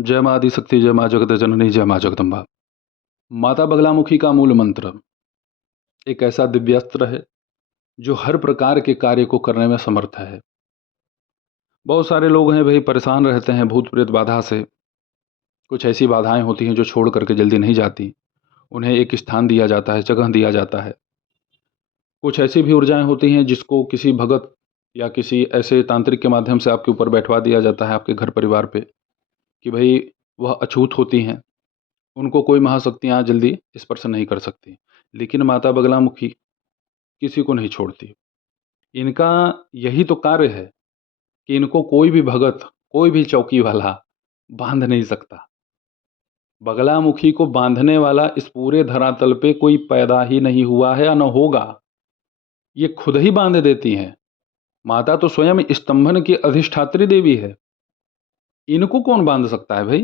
जय माँ आदिशक्ति, जय माँ जगत जननी, जय माँ जगदम्बा। माता बगलामुखी का मूल मंत्र एक ऐसा दिव्यास्त्र है जो हर प्रकार के कार्य को करने में समर्थ है। बहुत सारे लोग हैं भाई, परेशान रहते हैं भूत प्रेत बाधा से। कुछ ऐसी बाधाएं होती हैं जो छोड़ करके जल्दी नहीं जाती। उन्हें एक स्थान दिया जाता है, जगह दिया जाता है। कुछ ऐसी भी ऊर्जाएं होती हैं जिसको किसी भगत या किसी ऐसे तांत्रिक के माध्यम से आपके ऊपर बैठवा दिया जाता है, आपके घर परिवार पे, कि भाई वह अछूत होती हैं, उनको कोई महाशक्तियाँ जल्दी स्पर्श नहीं कर सकती। लेकिन माता बगलामुखी किसी को नहीं छोड़ती। इनका यही तो कार्य है कि इनको कोई भी भगत, कोई भी चौकी वाला बांध नहीं सकता। बगलामुखी को बांधने वाला इस पूरे धरातल पे कोई पैदा ही नहीं हुआ है या न होगा। ये खुद ही बांध देती हैं। माता तो स्वयं स्तंभन की अधिष्ठात्री देवी है। इनको कौन बांध सकता है भाई?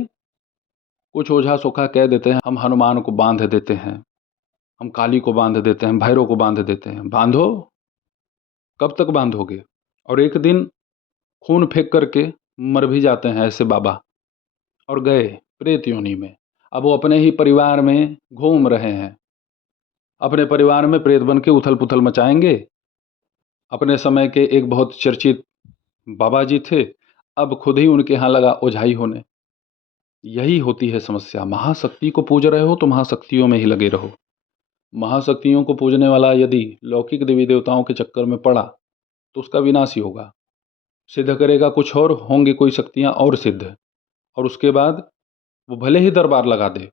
कुछ ओझा सोखा कह देते हैं हम हनुमान को बांध देते हैं, हम काली को बांध देते हैं, भैरव को बांध देते हैं। बांधो, कब तक बांधोगे? और एक दिन खून फेंक करके मर भी जाते हैं ऐसे बाबा, और गए प्रेत योनि में। अब वो अपने ही परिवार में घूम रहे हैं, अपने परिवार में प्रेत बन के उथल पुथल मचाएंगे। अपने समय के एक बहुत चर्चित बाबा जी थे, अब खुद ही उनके यहाँ लगा ओझाई होने। यही होती है समस्या। महाशक्ति को पूज रहे हो तो महाशक्तियों में ही लगे रहो। महाशक्तियों को पूजने वाला यदि लौकिक देवी देवताओं के चक्कर में पड़ा तो उसका विनाश ही होगा। सिद्ध करेगा कुछ और, होंगे कोई शक्तियाँ और सिद्ध, और उसके बाद वो भले ही दरबार लगा दे,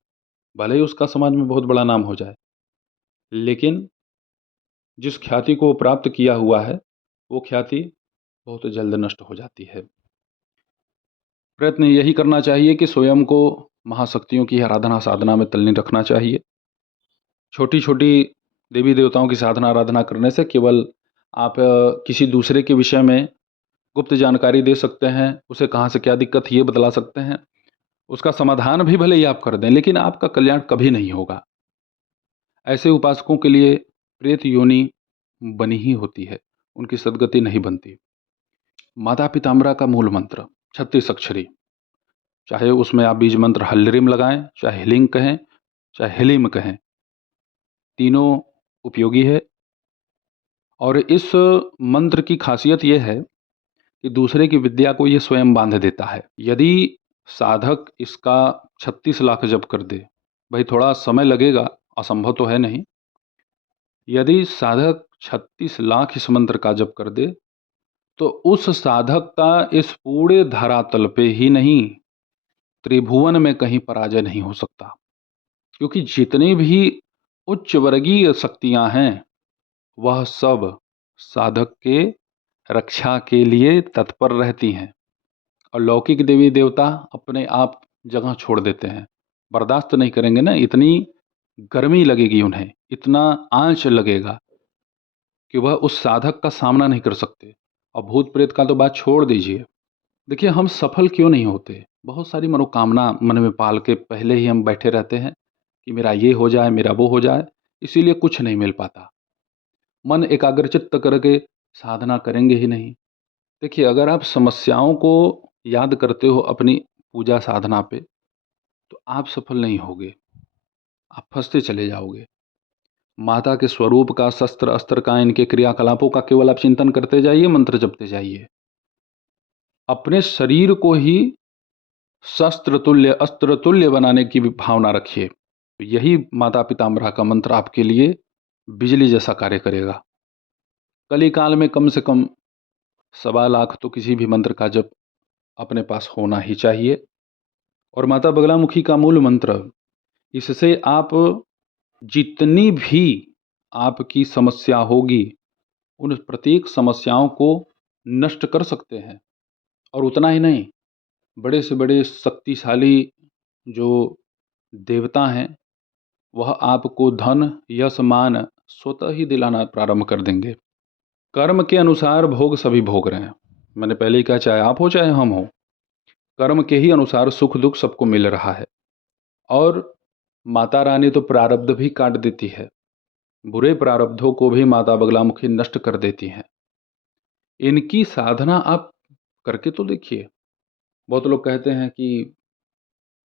भले ही उसका समाज में बहुत बड़ा नाम हो जाए, लेकिन जिस ख्याति को वो प्राप्त किया हुआ है वो ख्याति बहुत जल्द नष्ट हो जाती है। प्रयत्न यही करना चाहिए कि स्वयं को महाशक्तियों की आराधना साधना में तल्लीन रखना चाहिए। छोटी छोटी देवी देवताओं की साधना आराधना करने से केवल आप किसी दूसरे के विषय में गुप्त जानकारी दे सकते हैं, उसे कहाँ से क्या दिक्कत है ये बतला सकते हैं, उसका समाधान भी भले ही आप कर दें, लेकिन आपका कल्याण कभी नहीं होगा। ऐसे उपासकों के लिए प्रेत योनि बनी ही होती है, उनकी सद्गति नहीं बनती। माता पिताम्बरा का मूल मंत्र 36 अक्षरी, चाहे उसमें आप बीज मंत्र हल्लरिम लगाएं, चाहे हिलिंग कहें, चाहे हिलिम कहें, तीनों उपयोगी है। और इस मंत्र की खासियत यह है कि दूसरे की विद्या को ये स्वयं बांध देता है। यदि साधक इसका 36 लाख जप कर दे, भाई थोड़ा समय लगेगा, असंभव तो है नहीं। यदि साधक 36 लाख इस मंत्र का जप कर दे तो उस साधक का इस पूरे धरातल पे ही नहीं, त्रिभुवन में कहीं पराजय नहीं हो सकता। क्योंकि जितनी भी उच्च वर्गीय शक्तियां हैं वह सब साधक के रक्षा के लिए तत्पर रहती हैं, और लौकिक देवी देवता अपने आप जगह छोड़ देते हैं। बर्दाश्त नहीं करेंगे ना, इतनी गर्मी लगेगी उन्हें, इतना आंच लगेगा कि वह उस साधक का सामना नहीं कर सकते। और भूत प्रेत का तो बात छोड़ दीजिए। देखिए, हम सफल क्यों नहीं होते? बहुत सारी मनोकामना मन में पाल के पहले ही हम बैठे रहते हैं कि मेरा ये हो जाए, मेरा वो हो जाए, इसीलिए कुछ नहीं मिल पाता। मन एकाग्रचित्त करके साधना करेंगे ही नहीं। देखिए, अगर आप समस्याओं को याद करते हो अपनी पूजा साधना पे, तो आप सफल नहीं होगे, आप फंसते चले जाओगे। माता के स्वरूप का, शस्त्र अस्त्र का, इनके क्रियाकलापों का केवल आप चिंतन करते जाइए, मंत्र जपते जाइए। अपने शरीर को ही शस्त्र तुल्य, अस्त्र तुल्य बनाने की भी भावना रखिए। यही माता पिताम्बरा का मंत्र आपके लिए बिजली जैसा कार्य करेगा। कली काल में कम से कम 1.25 लाख तो किसी भी मंत्र का जप अपने पास होना ही चाहिए। और माता बगलामुखी का मूल मंत्र, इससे आप जितनी भी आपकी समस्या होगी उन प्रत्येक समस्याओं को नष्ट कर सकते हैं। और उतना ही नहीं, बड़े से बड़े शक्तिशाली जो देवता हैं वह आपको धन यश मान स्वतः ही दिलाना प्रारंभ कर देंगे। कर्म के अनुसार भोग सभी भोग रहे हैं। मैंने पहले ही कहा, चाहे आप हो चाहे हम हो, कर्म के ही अनुसार सुख दुख सबको मिल रहा है। और माता रानी तो प्रारब्ध भी काट देती है, बुरे प्रारब्धों को भी माता बगलामुखी नष्ट कर देती हैं। इनकी साधना आप करके तो देखिए। बहुत लोग कहते हैं कि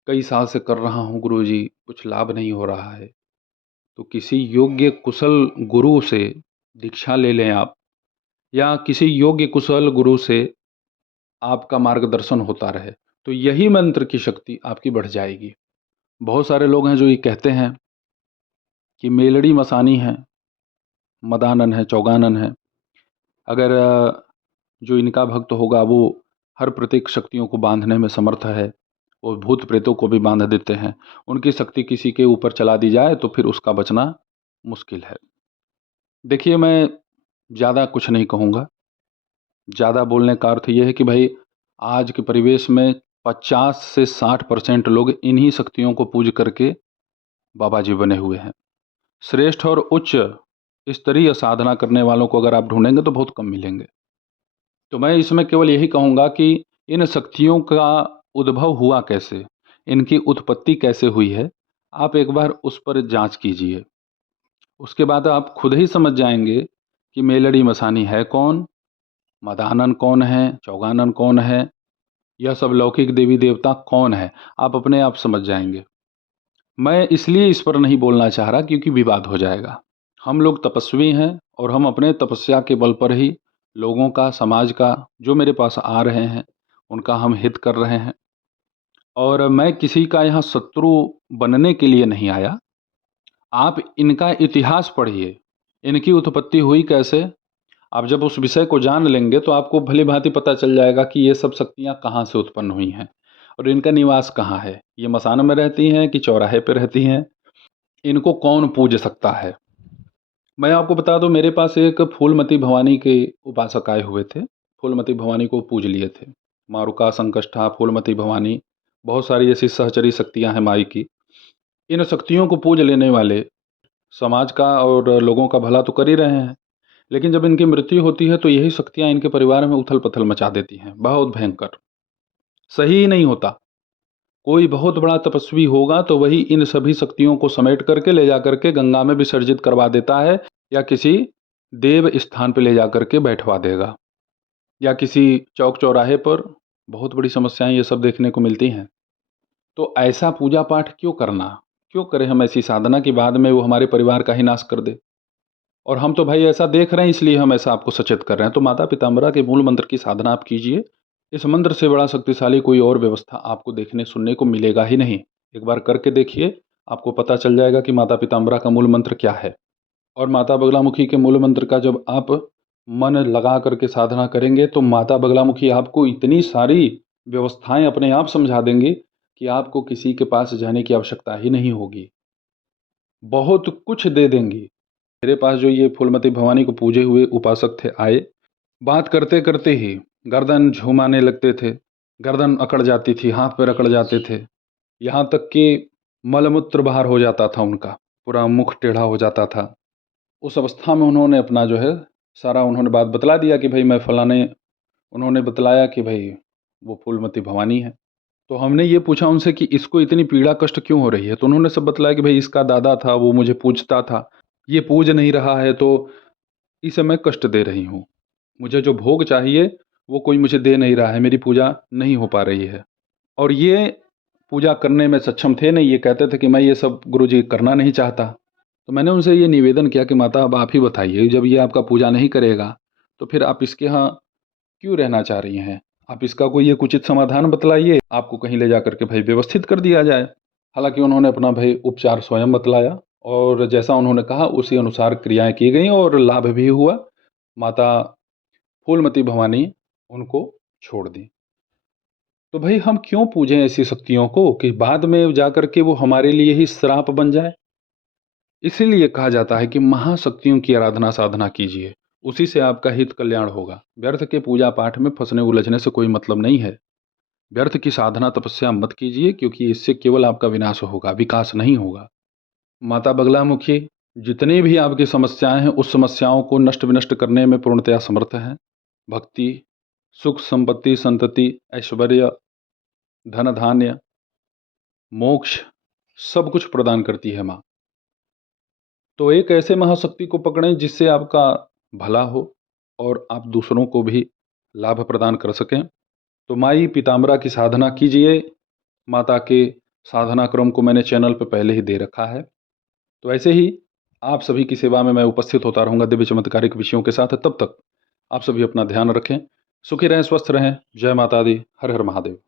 कई साल से कर रहा हूँ गुरुजी, कुछ लाभ नहीं हो रहा है। तो किसी योग्य कुशल गुरु से दीक्षा ले लें आप, या किसी योग्य कुशल गुरु से आपका मार्गदर्शन होता रहे, तो यही मंत्र की शक्ति आपकी बढ़ जाएगी। बहुत सारे लोग हैं जो ये कहते हैं कि मेलड़ी मसानी है, मदानन है, चौगानन है। अगर जो इनका भक्त होगा वो हर प्रत्येक शक्तियों को बांधने में समर्थ है, वो भूत प्रेतों को भी बांध देते हैं। उनकी शक्ति किसी के ऊपर चला दी जाए तो फिर उसका बचना मुश्किल है। देखिए, मैं ज़्यादा कुछ नहीं कहूँगा। ज़्यादा बोलने का अर्थ ये है कि भाई आज के परिवेश में 50 से 60% लोग इन्हीं शक्तियों को पूज करके बाबा जी बने हुए हैं। श्रेष्ठ और उच्च स्तरीय साधना करने वालों को अगर आप ढूंढेंगे तो बहुत कम मिलेंगे। तो मैं इसमें केवल यही कहूँगा कि इन शक्तियों का उद्भव हुआ कैसे, इनकी उत्पत्ति कैसे हुई है, आप एक बार उस पर जांच कीजिए। उसके बाद आप खुद ही समझ जाएंगे कि मेलड़ी मसानी है कौन, मदानन कौन है, चौगानन कौन है, यह सब लौकिक देवी देवता कौन है, आप अपने आप समझ जाएंगे। मैं इसलिए इस पर नहीं बोलना चाह रहा क्योंकि विवाद हो जाएगा। हम लोग तपस्वी हैं और हम अपने तपस्या के बल पर ही लोगों का, समाज का, जो मेरे पास आ रहे हैं उनका हम हित कर रहे हैं। और मैं किसी का यहाँ शत्रु बनने के लिए नहीं आया। आप इनका इतिहास पढ़िए, इनकी उत्पत्ति हुई कैसे। आप जब उस विषय को जान लेंगे तो आपको भली भांति पता चल जाएगा कि ये सब शक्तियाँ कहाँ से उत्पन्न हुई हैं और इनका निवास कहाँ है। ये मसान में रहती हैं कि चौराहे पर रहती हैं, इनको कौन पूज सकता है। मैं आपको बता दूं, मेरे पास एक फूलमती भवानी के उपासक आए हुए थे। फूलमती भवानी को पूज लिए थे। मारुका, संकष्ठा, फूलमती भवानी, बहुत सारी ऐसी सहचरी शक्तियां हैं माई की। इन शक्तियों को पूज लेने वाले समाज का और लोगों का भला तो कर ही रहे हैं, लेकिन जब इनकी मृत्यु होती है तो यही शक्तियां इनके परिवार में उथल पथल मचा देती हैं। बहुत भयंकर, सही ही नहीं होता। कोई बहुत बड़ा तपस्वी होगा तो वही इन सभी शक्तियों को समेट करके ले जा करके गंगा में विसर्जित करवा देता है, या किसी देव स्थान पर ले जा करके बैठवा देगा, या किसी चौक चौराहे पर। बहुत बड़ी समस्याएं ये सब देखने को मिलती हैं। तो ऐसा पूजा पाठ क्यों करना, क्यों करें हम ऐसी साधना कि बाद में वो हमारे परिवार का ही नाश कर दे। और हम तो भाई ऐसा देख रहे हैं, इसलिए हम ऐसा आपको सचेत कर रहे हैं। तो माता पिताम्बरा के मूल मंत्र की साधना आप कीजिए। इस मंत्र से बड़ा शक्तिशाली कोई और व्यवस्था आपको देखने सुनने को मिलेगा ही नहीं। एक बार करके देखिए, आपको पता चल जाएगा कि माता पिताम्बरा का मूल मंत्र क्या है। और माता बगलामुखी के मूल मंत्र का जब आप मन लगा करके साधना करेंगे तो माता बगलामुखी आपको इतनी सारी व्यवस्थाएं अपने आप समझा देंगी कि आपको किसी के पास जाने की आवश्यकता ही नहीं होगी। बहुत कुछ दे देंगी। मेरे पास जो ये फूलमती भवानी को पूजे हुए उपासक थे आए, बात करते करते ही गर्दन झुमाने लगते थे, गर्दन अकड़ जाती थी, हाथ पैर अकड़ जाते थे, यहाँ तक कि मलमूत्र बाहर हो जाता था उनका, पूरा मुख टेढ़ा हो जाता था। उस अवस्था में उन्होंने अपना जो है सारा उन्होंने बात बतला दिया कि भाई मैं फलाने, उन्होंने बतलाया कि भाई वो फूलमती भवानी है। तो हमने ये पूछा उनसे कि इसको इतनी पीड़ा कष्ट क्यों हो रही है, तो उन्होंने सब बतलाया कि भाई इसका दादा था, वो मुझे पूजता था, ये पूज नहीं रहा है तो इसे मैं कष्ट दे रही हूँ। मुझे जो भोग चाहिए वो कोई मुझे दे नहीं रहा है, मेरी पूजा नहीं हो पा रही है। और ये पूजा करने में सक्षम थे नहीं, ये कहते थे कि मैं ये सब गुरुजी करना नहीं चाहता। तो मैंने उनसे ये निवेदन किया कि माता अब आप ही बताइए, जब ये आपका पूजा नहीं करेगा तो फिर आप इसके यहाँ क्यों रहना चाह रही हैं। आप इसका कोई एक उचित समाधान बतलाइए, आपको कहीं ले जा करके भाई व्यवस्थित कर दिया जाए। हालांकि उन्होंने अपना भाई उपचार स्वयं बतलाया और जैसा उन्होंने कहा उसी अनुसार क्रियाएं की गई और लाभ भी हुआ। माता फूलमती भवानी उनको छोड़ दी। तो भाई हम क्यों पूजें ऐसी शक्तियों को कि बाद में जाकर के वो हमारे लिए ही श्राप बन जाए। इसीलिए कहा जाता है कि महाशक्तियों की आराधना साधना कीजिए, उसी से आपका हित कल्याण होगा। व्यर्थ के पूजा पाठ में फंसने उलझने से कोई मतलब नहीं है। व्यर्थ की साधना तपस्या मत कीजिए, क्योंकि इससे केवल आपका विनाश होगा, विकास नहीं होगा। माता बगलामुखी जितनी भी आपकी समस्याएं हैं उस समस्याओं को नष्ट विनष्ट करने में पूर्णतया समर्थ हैं। भक्ति, सुख, संपत्ति, संतति, ऐश्वर्य, धन धान्य, मोक्ष, सब कुछ प्रदान करती है माँ। तो एक ऐसे महाशक्ति को पकड़ें जिससे आपका भला हो और आप दूसरों को भी लाभ प्रदान कर सकें। तो माई पीताम्बरा की साधना कीजिए, माता के साधना क्रम को मैंने चैनल पर पहले ही दे रखा है। तो ऐसे ही आप सभी की सेवा में मैं उपस्थित होता रहूँगा दिव्य चमत्कारिक विषयों के साथ। तब तक आप सभी अपना ध्यान रखें, सुखी रहें, स्वस्थ रहें। जय माता दी, हर हर महादेव।